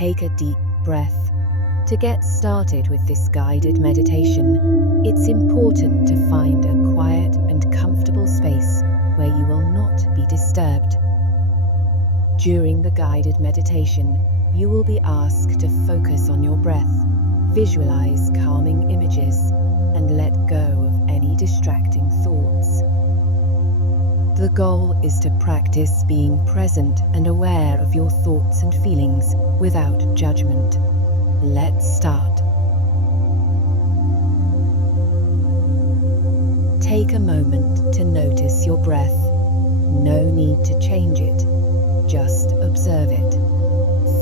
take a deep breath. To get started with this guided meditation, it's important to find a quiet and comfortable space where you will not be disturbed. During the guided meditation, you will be asked to focus on your breath, visualize calming images, and let go of any distracting thoughts. The goal is to practice being present and aware of your thoughts and feelings without judgment. Let's start. Take a moment to notice your breath. No need to change it, just observe it.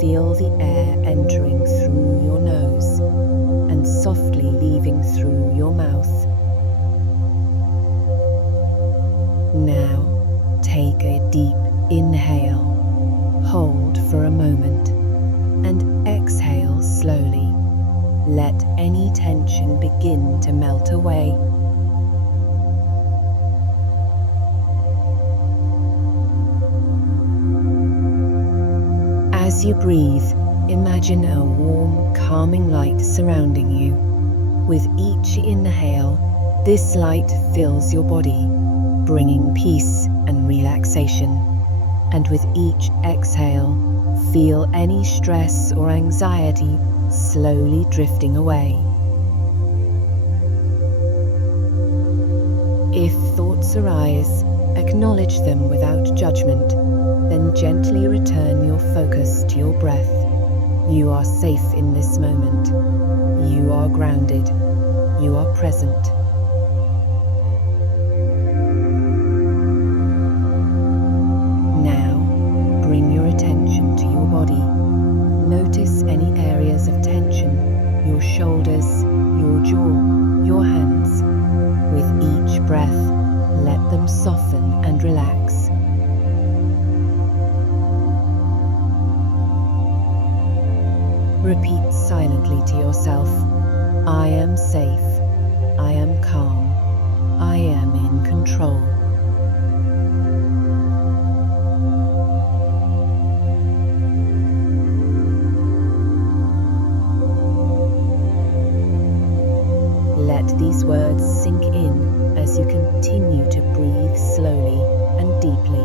Feel the air entering through your nose and softly leaving through your mouth. Now, take a deep inhale, hold for a moment, and exhale slowly. Let any tension begin to melt away. As you breathe, imagine a warm, calming light surrounding you. With each inhale, this light fills your body, bringing peace and relaxation. And with each exhale, feel any stress or anxiety slowly drifting away. If thoughts arise, acknowledge them without judgment, then gently return your focus to your breath. You are safe in this moment. You are grounded. You are present. Now, bring your attention to your body. Notice any areas of tension, your shoulders, your jaw, your hands. With each breath, let them soften and relax. Repeat silently to yourself, I am safe, I am calm, I am in control. Let these words sink in as you continue to breathe slowly and deeply.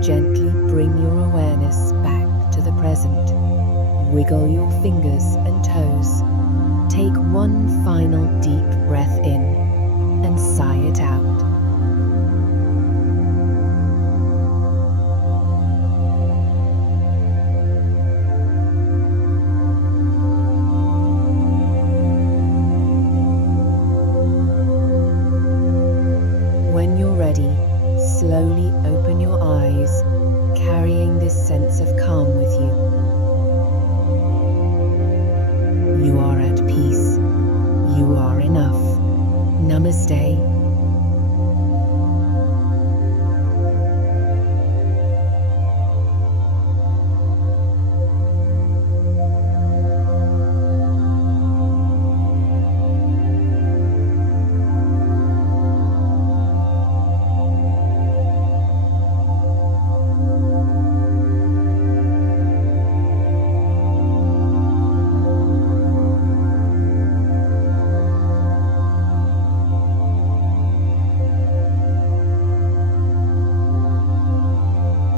Gently bring your awareness back to the present. Wiggle your fingers and toes. Take one final deep breath in and sigh it out. When you're ready, slowly open your eyes, carrying this sense of calm with you. You are at peace. You are enough. Namaste.